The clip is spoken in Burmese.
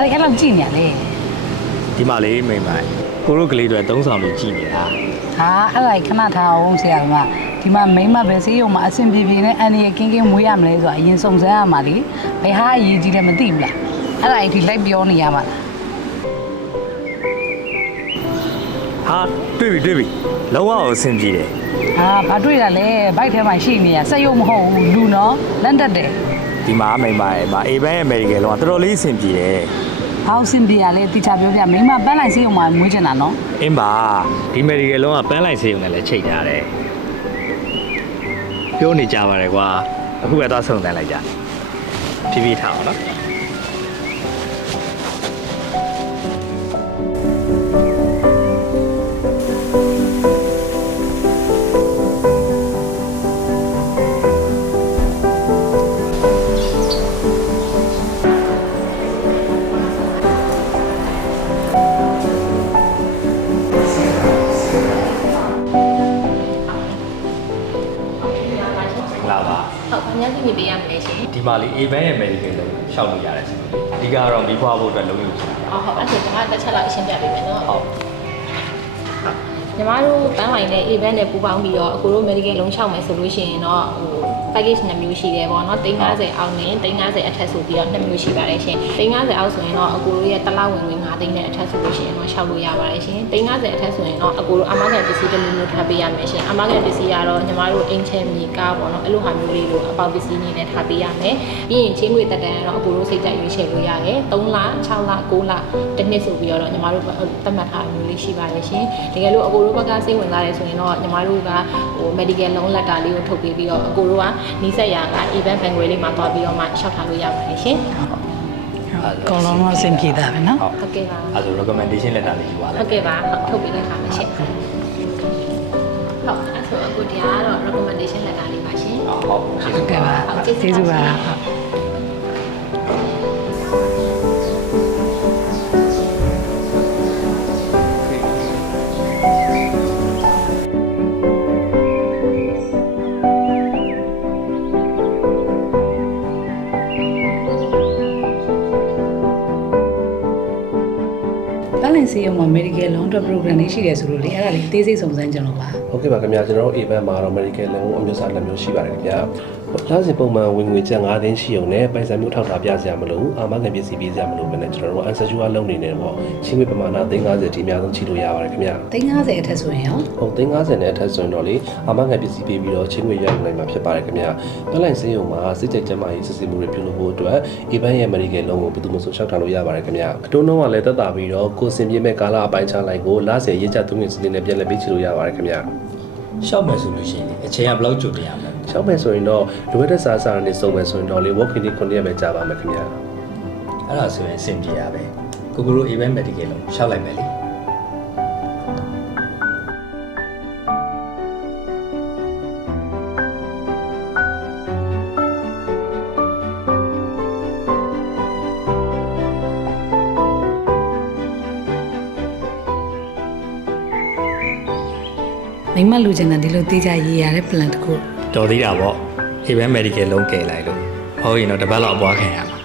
ဘာလဲအဲ့လောက်ကြည့်နေရလဲ ဒီမှာလေးမိမ့်မိုင်ကိုတို့ကလေးတွေသုံးဆောင်လေးကြည့်နေတာ ဟာအဲ့ဒါခဏထားအောင်ဆရာကဒီမှာမိမပဲဆေးရုံမှာအဆင်ပြေပြေနဲ့အန်ဒီရဲ့ကင်းကင်းမွေးရမလဲဆိုတာအရင်စုံစမ်းရမှာလေဘယ်ဟာအရေးကြီးတယ်မသိဘူးလားအဲ့ဒါအထိလိုက်ပြောနေရမှာလား ဟာတွေ့ပြီလုံးဝအဆင်ပြေတယ် ဟာဘာတွေ့ရလဲဘိုက်ထဲမှာရှိနေရစက်ရုံမဟုတ်ဘူးလူနော်လန့်တက်တယ် ဒီမှာမိမ့်မိုင်မှာအေဘန်ရဲ့အမေရိကန်လုံးကတော်တော်လေးအဆင်ပြေတယ် ဟောင်းစင်ပြေရလဲတိကျပြောပြမိမပန်းလိုက်ဆေးရုံမှာမွေးချင်တာနော် အင်းပါဒီအမေရိကန်လုံးကပန်းလိုက်စေုံနဲ့လည်းချိန်ထားတယ်ပြောနေကြပါတယ်ကွာအခုပဲသွားဆုံတန်းလိုက်ကြဖြည်းဖြည်းထားအောင်နော် လာပါ ဟုတ်ဘာများကြည့်နေပေးရမလဲရှင် ဒီမှာလေးအေဘန်ရဲ့အမေရိကန်လုံးရှောက်လို့ရတယ်ဆိုတော့အဓိကတော့မိဖွားဖို့အတွက်လုံးယူချင်တာ ဟုတ်အဲ့ဒါကျွန်မတစ်ချက်လောက်အရှင်းပြပေးမယ်နော် ဟုတ် ညီမတို့ပန်းဝိုင်နဲ့ event နဲ့ပူးပေါင်းပြီးတော့အခုတို့ medical လုံးချောက်မယ်ဆိုလို့ရှိရင်တော့ဟို package 2မျိုးရှိတယ်ပေါ့နော်350အောက်နဲ့350အထက်ဆိုပြီးတော့2မျိုးရှိပါတယ်ရှင်350အောက်ဆိုရင်တော့အခုတို့ရဲ့တစ်လဝင်ဝင်9သိန်းနဲ့အထက်ဆိုလို့ရှိရင်တော့ရှောက်လို့ရပါတယ်ရှင်350အထက်ဆိုရင်တော့အခုတို့အမကန်ပစ္စည်းတစ်မျိုးထားပေးရမယ်ရှင်အမကန်ပစ္စည်းကတော့ညီမတို့အင်ချဲမြေကားပေါ့နော်အဲ့လိုဟာမျိုးလေးကိုအပေါက်ပစ္စည်းအနေနဲ့ထားပေးရမယ်ပြီးရင်ချင်းငွေတက်တန်းကတော့အခုတို့စိတ်ကြိုက်ရွေးချယ်လို့ရတယ်3လ6လ9လတစ်နှစ်ဆိုပြီးတော့ညီမတို့သတ်မှတ်ထားမျိုးလေးရှိပါတယ်ရှင်တကယ်လို့အခုတို့ဘက်ကစိတ်ဝင်စားတယ်ဆိုရင်တော့ညီမတို့ကဟို medical လုံးလက်တာလေးကိုထုတ်ပေးပြီးတော့အခုတို့ကနီးစက်ရာက event banquet လေးမှာသွားပြီးတော့မှရှောက်ထားလို့ရပါတယ်ရှင် ကောင်းလုံးတော့အဆင်ပြေတာပဲနော် ဟုတ်ကဲ့ပါ အဲ့ဒါဆို recommendation letter လေးယူပါလား ဟုတ်ကဲ့ပါထုတ်ပေးလိုက်ပါမယ်ရှင်ဟုတ်အဲ့ဆိုအခုတရားကတော့ recommendation letter လေးပါရှင် ဟုတ်ကျေးဇူး ဟုတ်ကဲ့ပါကျေးဇူးပါပန်းလိုက်ဆေးရုံမှာ medical long term program လေးရှိတယ်ဆိုလို့လေအဲ့ဒါလေးအသေးစိတ်စုံစမ်းကြတော့ပါ ဟုတ်ကဲ့ပါခင်ဗျာကျွန်တော်တို့ event မှာတော့ American လုံးအမျိုးအစားတစ်မျိုးရှိပါတယ်ခင်ဗျာလစဉ်ပုံမှန်ဝင်ငွေကျပ်9သိန်းရှိုံနဲ့ပိုင်ဆိုင်မှုထောက်ထားပြစရာမလိုအာမခံပစ္စည်းပေးစရာမလိုပဲနဲ့ကျွန်တော်တို့ answer အလုံးနေနေပေါ့ချင်းငွေပမာဏ350ဒီအများဆုံးချီလို့ရပါတယ်ခင်ဗျာ 350အထက်ဆိုရင်ရော ဟုတ်350နဲ့အထက်ဆိုရင်တော့လေအာမခံပစ္စည်းပေးပြီးတော့ချင်းငွေရယူနိုင်မှာဖြစ်ပါတယ်ခင်ဗျာပန်းလိုက်စင်းရုံမှာစစ်ကြိုက်ကျမကြီးစစ်စစ်မှုတွေပြုလုပ်ဖို့အတွက် event ရဲ့ American လုံးကိုဘယ်သူမှဆုံးရှောက်ထားလို့ရပါတယ်ခင်ဗျာအတုံးလုံးကလည်းတက်တာပြီးတော့ကိုစင်ပြည့်မဲ့ကာလအပိုင်းခြားလိုက်ကိုလစဉ်ရေးချသုံးငွေစနစ်နဲ့ပြန်လည်ပေးချလို့ရပါတယ်ခင်ဗျာ ရှောက်မယ်ဆိုလို့ရှိရင်အချိန်ကဘယ်လောက်ကြိုတင်ရမလဲ ရှောက်မယ်ဆိုရင်တော့လိုအပ်တဲ့စားစာနဲ့စုံမယ်ဆိုရင်တော့လေ walk in 9ရက်ပဲကြာပါမယ်ခင်ဗျာ အဲ့ဒါဆိုရင်အဆင်ပြေရပဲကိုကိုတို့ event medical လုံးရှောက်လိုက်မယ်လေ မိမလူချင်တာဒီလိုတေးကြရေးရတဲ့ plan တခု တော်သေးတာပေါ့ event medical လုံးကယ်လိုက်လို့ဟုတ်ရင်တော့တစ်ပတ်လောက်အပွားခံရမှာ